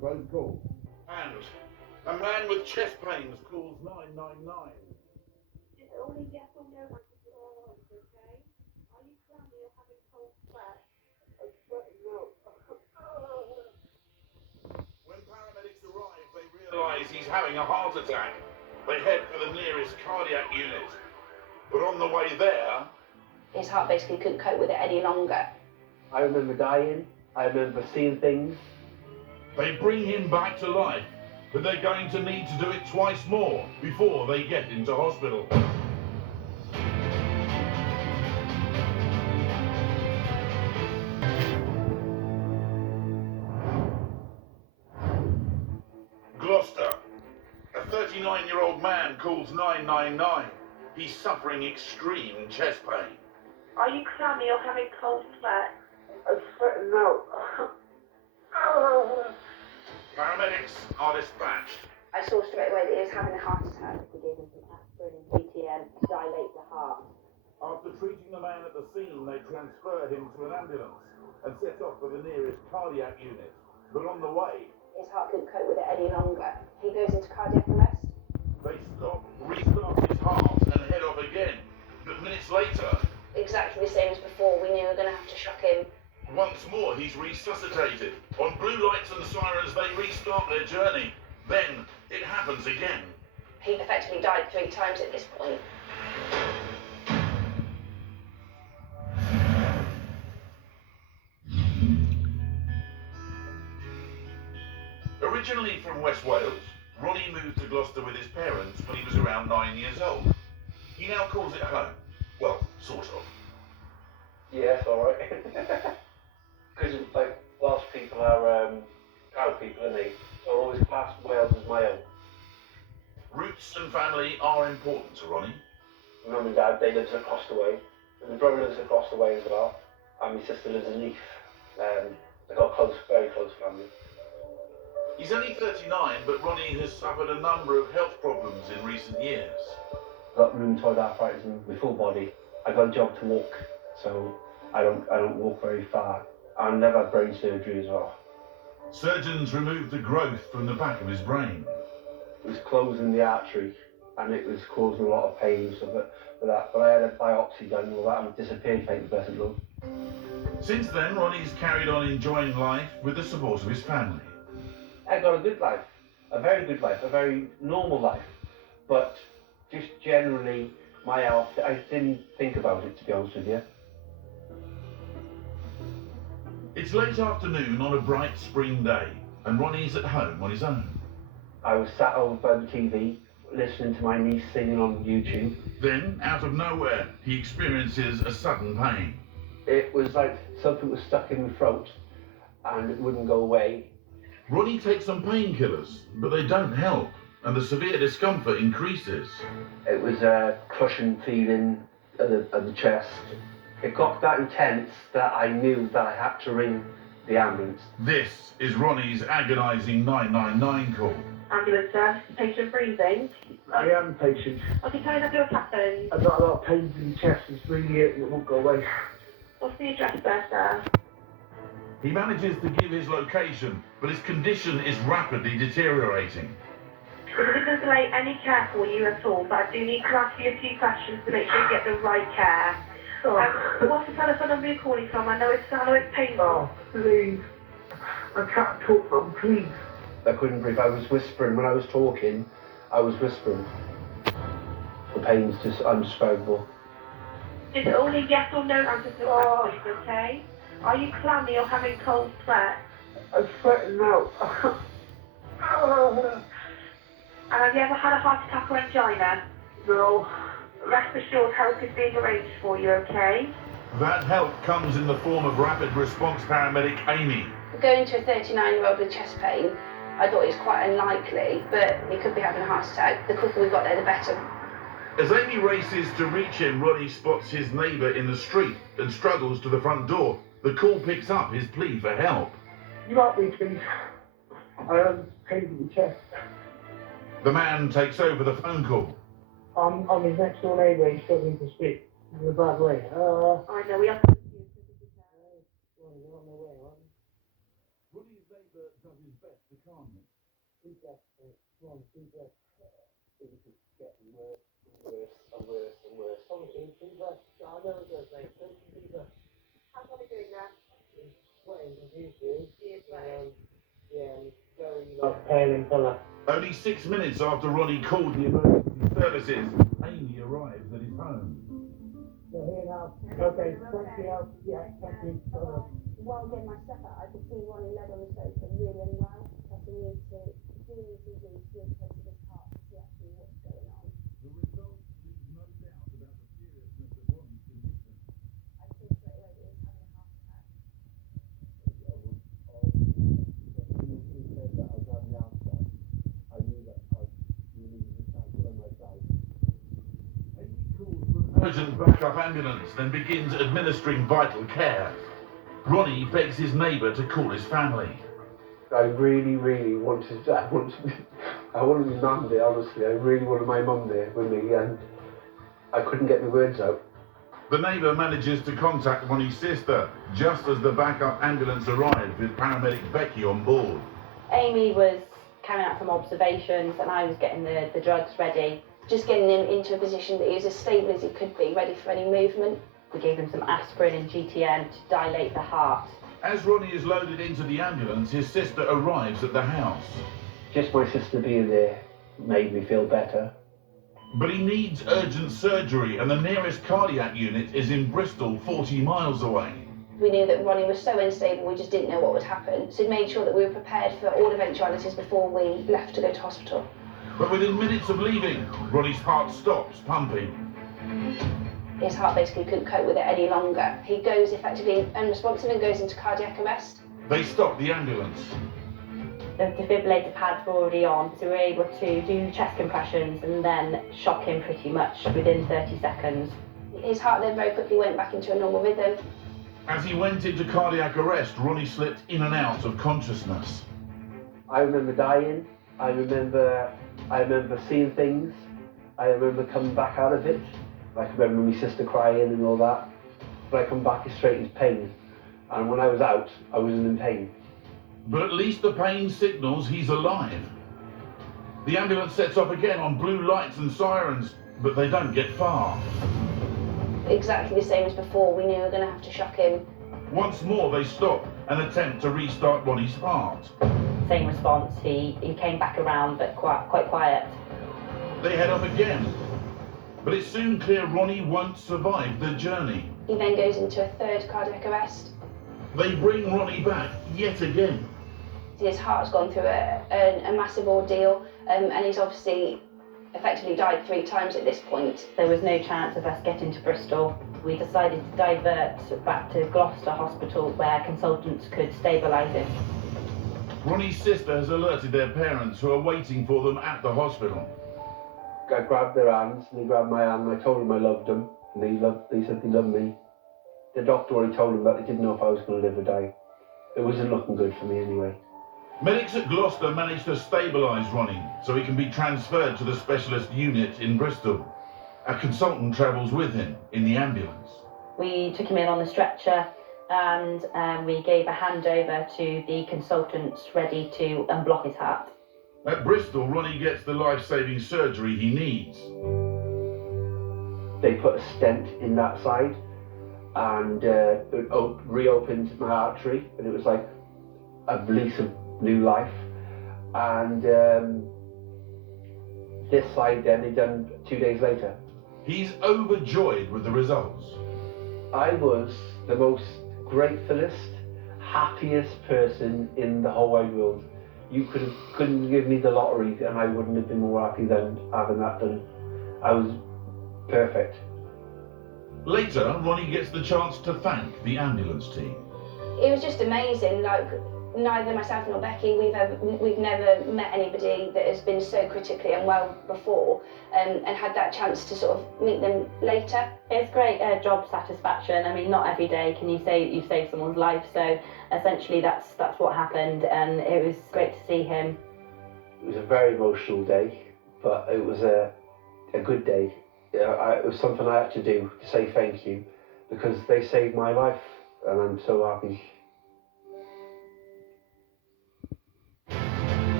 close call. And a man with chest pains calls 999. Just only yes or no answers to all of them, okay? Are you clammy or having cold sweat? I'm sweating now. When paramedics arrive, they realise he's having a heart attack. They head for the nearest cardiac unit. But on the way there, his heart basically couldn't cope with it any longer. I remember dying. I remember seeing things. they bring him back to life, but they're going to need to do it twice more before they get into hospital. Gloucester. A 39-year-old man calls 999. He's suffering extreme chest pain. Are you clammy or having cold sweat? I'm sweating now. Paramedics are dispatched. I saw straight away that he was having a heart attack. We gave him some aspirin and BTM to dilate the heart. After treating the man at the scene, they transferred him to an ambulance and set off for the nearest cardiac unit. But on the way, his heart couldn't cope with it any longer. He goes into cardiac arrest. they stop, restart his heart and head off again. But minutes later, Exactly the same as before. We knew we were going to have to shock him. once more he's resuscitated. On blue lights and sirens, they restart their journey. Then it happens again. He effectively died 3 times at this point. Originally from West Wales, Ronnie moved to Gloucester with his parents when he was around 9 years old. He now calls it home. Well, sort of. Yeah, it's alright. Because, like, Welsh people are proud people, aren't they? So I always class Wales as my own. Roots and family are important to Ronnie. My mum and dad, they live across the way. And my brother lives across the way as well. And my sister lives in Leith. They've got a close, very close family. He's only 39, but Ronnie has suffered a number of health problems in recent years. I've got rheumatoid arthritis in my full body. I got a job to walk, so I don't walk very far. And I've had brain surgery as well. Surgeons removed the growth from the back of his brain. It was closing the artery, and it was causing a lot of pain and stuff for that. But I had a biopsy done and all that, and it disappeared, thank the blessed Lord. Since then, Ronnie's carried on enjoying life with the support of his family. I got a good life, a very good life, a very normal life. But just generally, my health, I didn't think about it, to be honest with you. It's late afternoon on a bright spring day, and Ronnie's at home on his own. I was sat over by the TV, listening to my niece singing on YouTube. Then, out of nowhere, he experiences a sudden pain. It was like something was stuck in my throat, and it wouldn't go away. Ronnie takes some painkillers, but they don't help, and the severe discomfort increases. It was a crushing feeling at the chest. It got that intense that I knew that I had to ring the ambulance. This is Ronnie's agonising 999 call. Ambulance service, patient breathing. I am patient. Okay, tell me exactly what's happened. I've got a lot of pains in the chest. It's really it won't go away. What's the address there, sir? He manages to give his location, but his condition is rapidly deteriorating. This isn't going to delay any care for you at all, but I do need to ask you a few questions to make sure you get the right care. What's the telephone number you're calling from? I know it's painful. Oh, please. I can't talk, Mum, please. I couldn't breathe. I was whispering. When I was talking, I was whispering. The pain's just undescribable. Just only yes or no answers to questions, okay? Are you clammy or having cold sweat? I'm sweating now. And have you ever had a heart attack or angina? No. Rest assured, help is being arranged for you, okay? That help comes in the form of rapid response paramedic Amy. Going to a 39-year-old with chest pain, I thought it was quite unlikely, but he could be having a heart attack. The quicker we got there, the better. As Amy races to reach him, Ronnie spots his neighbour in the street and struggles to the front door. The call picks up his plea for help. You help me, please. I have pain in the chest. The man takes over the phone call. I'm his next door neighbour. He's struggling to speak in a bad way. I know, we have to do Ronnie's neighbour does his best to calm him. Deep breath, come on, deep breath. It was just getting worse and worse and worse and worse. Honestly, deep breath. I know it does, mate. Take some deep breath. How's Ronnie doing now? He's sweating profusely. He is sweating. Yeah, and he's very pale in colour. Only 6 minutes after Ronnie called the emergency services, Amy arrives at his home. So here now. Okay, thank you. Yeah, thank you. While getting my stuff out, I could see Ronnie led on the sofa really unwell. So we need to do an ECG to do a close of his heart to see actually what's going on. The results leave no doubt about the seriousness of Ronnie's condition. I saw straight away that he was having a heart attack. I knew that I really was thankful on my side. Amy calls for an urgent backup ambulance, then begins administering vital care. Ronnie begs his neighbour to call his family. I really wanted my mum there, honestly. I really wanted my mum there with me, and I couldn't get the words out. The neighbour manages to contact Ronnie's sister just as the backup ambulance arrives with paramedic Becky on board. Amy was carrying out some observations and I was getting the drugs ready. Just getting him into a position that he was as stable as he could be, ready for any movement. We gave him some aspirin and GTN to dilate the heart. As Ronnie is loaded into the ambulance, his sister arrives at the house. Just my sister being there made me feel better. But he needs urgent surgery and the nearest cardiac unit is in Bristol, 40 miles away. We knew that Ronnie was so unstable, we just didn't know what would happen. So we made sure that we were prepared for all eventualities before we left to go to hospital. But within minutes of leaving, Ronnie's heart stops pumping. His heart basically couldn't cope with it any longer. He goes effectively unresponsive and goes into cardiac arrest. They stop the ambulance. The defibrillator pads were already on, so we were able to do chest compressions and then shock him pretty much within 30 seconds. His heart then very quickly went back into a normal rhythm. As he went into cardiac arrest, Ronnie slipped in and out of consciousness. I remember dying. I remember seeing things. I remember coming back out of it. I can remember my sister crying and all that. But I come back straight into pain. And when I was out, I wasn't in pain. But at least the pain signals he's alive. The ambulance sets off again on blue lights and sirens, but they don't get far. Exactly the same as before, we knew we were going to have to shock him. Once more they stop and attempt to restart Ronnie's heart. Same response, he came back around but quite quiet. They head off again, but it's soon clear Ronnie won't survive the journey. He then goes into a third cardiac arrest. They bring Ronnie back yet again. His heart's gone through a massive ordeal, and he's obviously effectively died 3 times at this point. There was no chance of us getting to Bristol. We decided to divert back to Gloucester Hospital where consultants could stabilise him. Ronnie's sister has alerted their parents who are waiting for them at the hospital. I grabbed their hands, and they grabbed my hand, and I told them I loved them, and they said they loved me. The doctor already told them that they didn't know if I was going to live or die. It wasn't looking good for me anyway. Medics at Gloucester manage to stabilise Ronnie so he can be transferred to the specialist unit in Bristol. A consultant travels with him in the ambulance. We took him in on the stretcher and we gave a handover to the consultants ready to unblock his heart. At Bristol, Ronnie gets the life-saving surgery he needs. They put a stent in that side and it reopened my artery, and it was like a release of new life. And this side then they done 2 days later. He's overjoyed with the results. I was the most gratefulest, happiest person in the whole wide world. You couldn't give me the lottery and I wouldn't have been more happy than having that done. I was perfect. Later, Ronnie gets the chance to thank the ambulance team. It was just amazing. Like, neither myself nor Becky, we've never met anybody that has been so critically unwell before, and had that chance to sort of meet them later. It's great job satisfaction. I mean, not every day can you say you've saved someone's life, so essentially that's what happened, and it was great to see him. It was a very emotional day, but it was a good day. It was something I had to do to say thank you, because they saved my life, and I'm so happy.